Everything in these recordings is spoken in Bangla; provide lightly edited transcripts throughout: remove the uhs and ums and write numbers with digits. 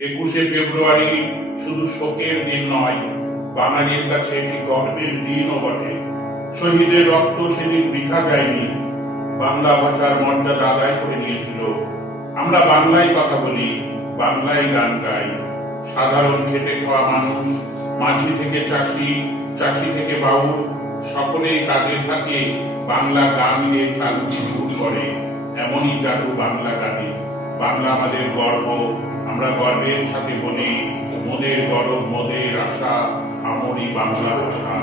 21শে ফেব্রুয়ারি শুধু শোকের দিন নয়, বাঙালির কাছে একটি গর্বের দিনও বটে। শহীদের রক্ত সেদিন বৃথা যায়নি, বাংলা ভাষার মর্যাদা আদায় করে নিয়েছিল। আমরা বাংলায় কথা বলি, বাংলায় গান গাই। সাধারণ খেটে খাওয়া মানুষ, মাঝি থেকে চাষি, চাষি থেকে বাউল, সকলেই কাঁধে থাকে বাংলা গান নিয়ে ক্লান্তি দূর করে। এমনই জাদু বাংলা গানে। বাংলা আমাদের গর্ব, আমরা গর্বের সাথে বলি, মোদের গরব মোদের আশা, আমরি বাংলা ভাষা।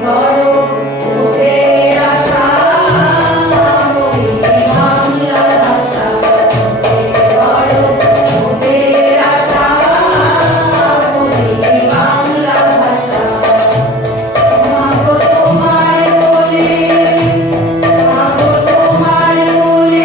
তোমার বলে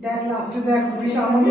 দেখ লাস্টে দেখ পুলিশ আমার